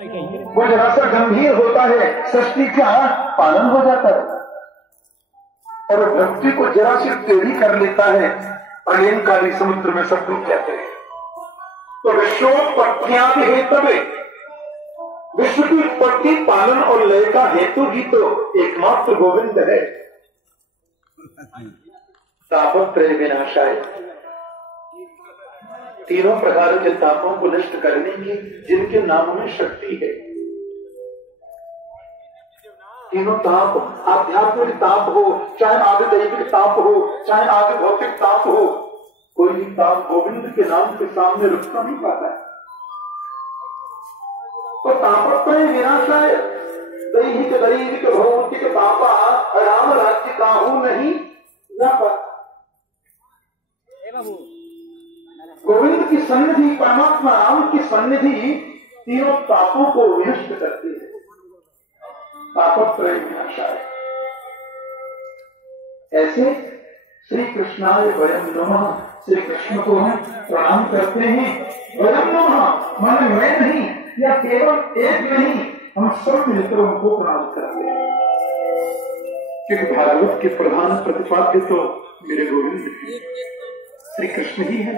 वो जरा सा गंभीर होता है, सृष्टि का पालन हो जाता है, और भक्ति को जरा सी टेढ़ी कर लेता है, प्रलयंकारी समुद्र में सब डूब जाते हैं। तो विश्वोत्पत्तियां हेतु, विश्व की उत्पत्ति पालन और लय का हेतु ही तो एकमात्र गोविंद है। तापत्रय विनाशाय, तीनों प्रकार के तापों को नष्ट करने की जिनके नाम में शक्ति है। तीनों ताप, आध्यात्मिक ताप हो, चाहे आदिदैविक ताप हो, चाहे आदि भौतिक ताप हो, कोई भी ताप गोविंद के नाम के सामने रुकना नहीं पाता है। तो तापत्रय विनाशाय, दैहिक दैविक भौतिक तापा राम राज्य काहू नहीं न पाता। गोविंद की सन्निधि, परमात्मा राम की सन्निधि तीनों तापों को विनष्ट करती है। तापत्रय विनाशाय। ऐसे श्री कृष्णाय वयम नमः, श्री कृष्ण को हम प्रणाम करते हैं। वयम नमः माने मैं नहीं या केवल एक नहीं, हम सब मिलकर उनको प्रणाम करते हैं, क्योंकि भागवत के प्रधान प्रतिपाद्य तो मेरे गोविंद हैं, श्री कृष्ण ही है।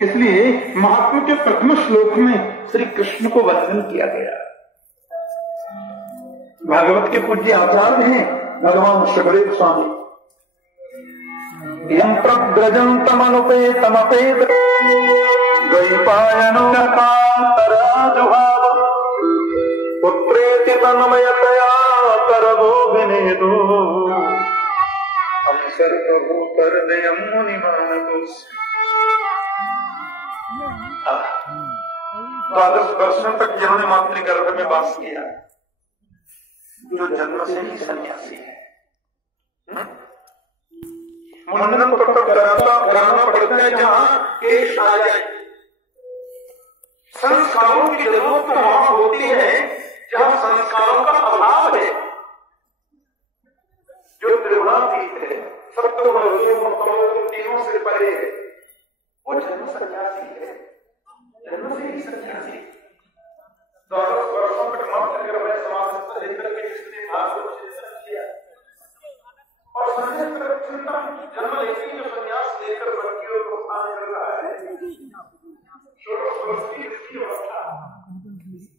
इसलिए महात्मा के प्रथम श्लोक में श्री कृष्ण को वंदन किया गया। भागवत के पूज्य आचार्य हैं भगवान सुखदेव स्वामी। यं प्रव्रजन्तमनुपेतमपेत द्वैपायनो कातराजुहाव पुत्रेति तन्मयतया तरवोऽभिनेदो हम सर्वभूतहृदयं मुनिमानतोऽस्मि। द्वादश वर्षों तक जिन्होंने मातृगर्भ में वास किया, जो जन्म से ही सन्यासी है, मुंडन तो कराना पड़ता है जहां केश आ जाए। संस्कारों की जरूरत वहां होती है जहां संस्कारों का अभाव है। जो त्रिगुणातीत है, सत्व तीनों से परे है, वो जन्म सन्यासी है, जन्म से ही सन्यासी। 10 वर्षों तक मातृगर्भ में समाप्त लेकर के जिसने भागवत चिंतन किया और जन्म लेते ही जो संन्यास लेकर भक्तियों को स्थान कर रहा है,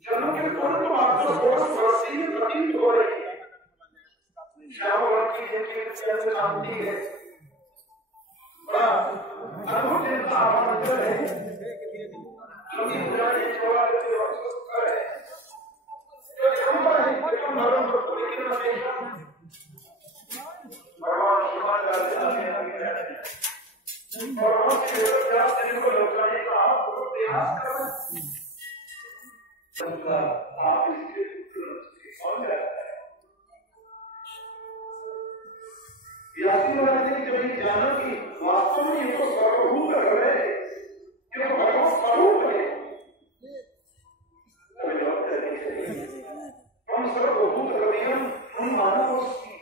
जन्म के तुरंत मात्र 16 वर्षीय प्रतीत हो रही है। श्याम वर्ग की जिनकी शांति है, बड़ा अद्भुत है। जाना कि वास्तव में ये तो सर्वभूत है, ये तो भगवत स्वरूप है। हम सर्वभूत हृदयं हम मानवोऽस्मि,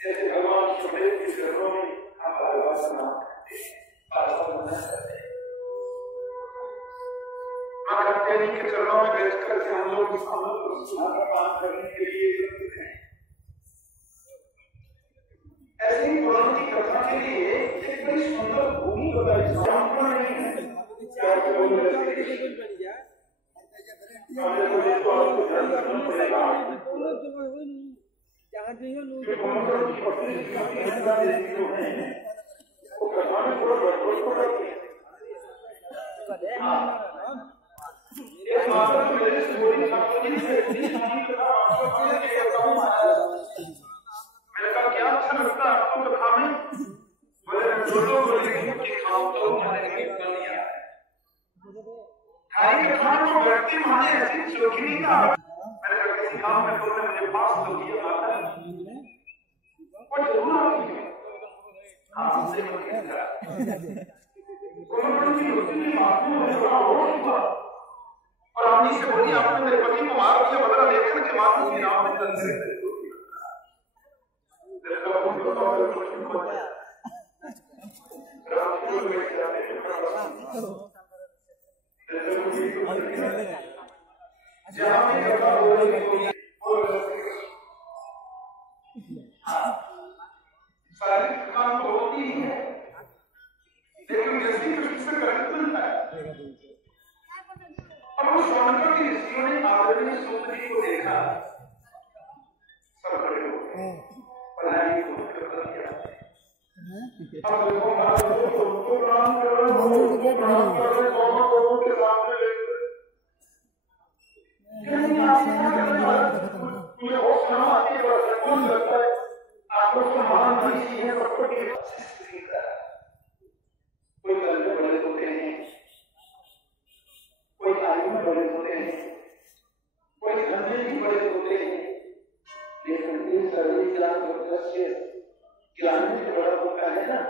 जैसे भगवान सुखदेव के चरणों में हम भागवत प्रणाम करते हैं, मां कत्यायनी के चरणों में बैठ करके हम लोग पान करने के लिए हैं। ऐसे ही पुराण की कथा के लिए एक बड़ी सुंदर भूमि बताई नहीं है। क्या मैंने कहा क्या अच्छा लगता है आपको कथा में? बोले कथा को व्यक्ति माने ऐसी चोखी का। मैंने कहा किसी काम में बोलने मुझे पास तो किया आता है, वो जरूर आती है। हाँ से और अपनी से बोली आपने मेरे पति को मार दिया, बदला लेकर के मार दिया आपने। जहां भी कथा हो रही है शारीरिक थकान तो होती ही है, लेकिन जैसे कृष्ण से कनेक्ट मिलता है। अब उस शौनकर के ऋषियों ने आदरणीय सूत जी को देखा, सब खड़े हो गए, पढ़ाई को कर दिया। अब देखो उनको प्रणाम कर रहे हो, प्रणाम कर रहे दोनों लोगों के सामने मुझे बहुत शर्म आती है, कौन लगता है आपको महान मनीषी है, सबको कोई घर में बड़े होते हैं, कोई आयु में बड़े होते हैं, कोई धन में भी बड़े होते हैं, लेकिन ये शरीर ज्ञान ज्ञान में जो बड़ा होता है ना,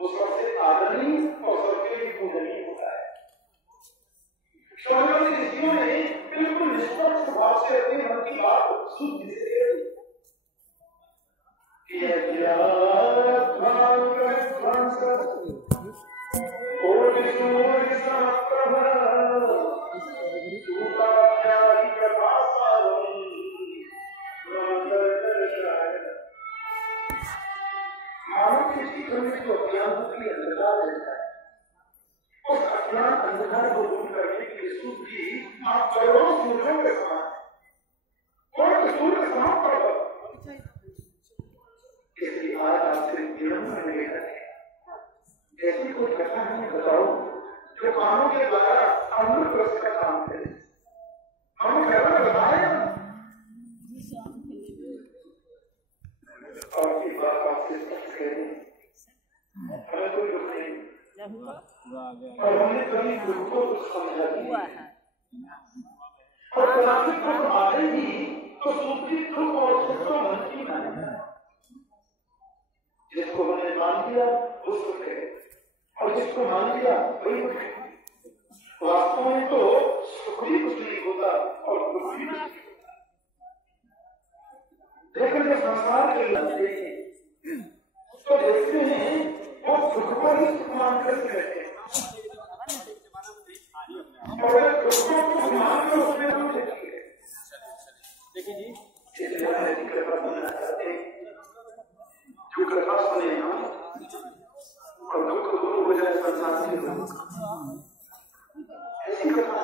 वो सबसे आदरणीय और सबके लिए पूजनीय होता है। शौनक ऋषियों ने बिल्कुल निष्पक्ष भाव से अपने मन की बात शुद्ध से अंधकार को दूर करने के लिए सूर्य आप करोड़ों सूर्यों के समान कोई सूर्य समान पर इसलिए आज आपसे निवेदन है, ऐसी कोई घटना हमें बताओ जो कामों के द्वारा अमृत रस का काम करे। हम केवल बताएं और की बात आपसे स्पष्ट करें, हमें कोई दुख नहीं और हमने कभी दुख को दुख समझा दिया और कदाचित दुख आए ही तो सूखी दुख और सुख तो मन की नहीं, जिसको हमने मान लिया वो सुख है और जिसको मान लिया वही दुख है। वास्तव में तो सुख भी कुछ नहीं होता और दुख भी कुछ नहीं होता। लेकिन जब संसार के लगते हैं तो देखते हैं वो सुख पर ही सुख मान करके रहते हैं और दुख को सुख मान कर उसमें दुख देखती है। देखिए जी, इसलिए हम कृपा करना चाहते हैं जो कथा सुने हम और दुख दूर हो जाए संसार से, ऐसी कथा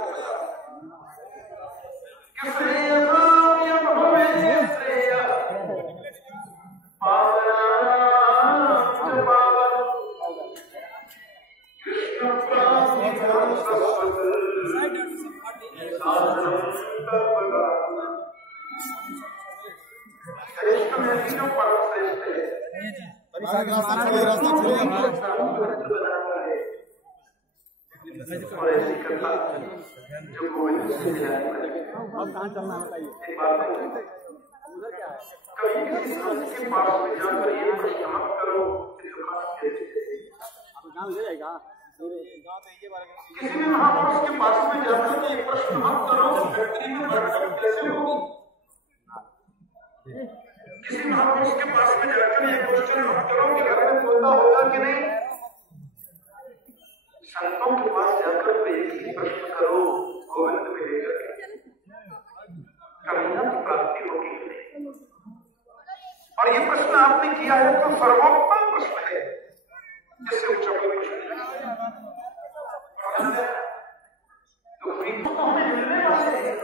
कहाँ चलना बताइए। कभी किसी के पास में जाकर ये प्रश्न मत करो गाँव ले जाएगा, किसी भी महापुरुष के पास में जाकर ये प्रश्न मत करो फैक्ट्री में भटक कैसे होगी। किसी महापुरुष के पास में जाकर ये क्वेश्चन मत करो कि घर में तोता होगा कि नहीं। संतों के पास जाकर तो एक ही प्रश्न करो, गोविंद मिलेगा कमीना की प्राप्ति होगी कि नहीं। और ये प्रश्न आपने किया है तो सर्वोत्तम प्रश्न है, जिससे ऊंचा कोई प्रश्न नहीं। तो हमें मिलने वाले हैं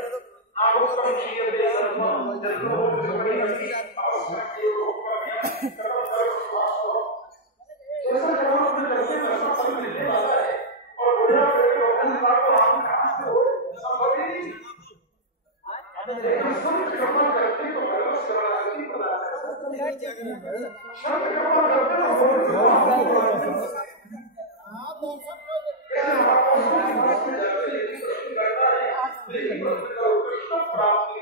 प्राप्ति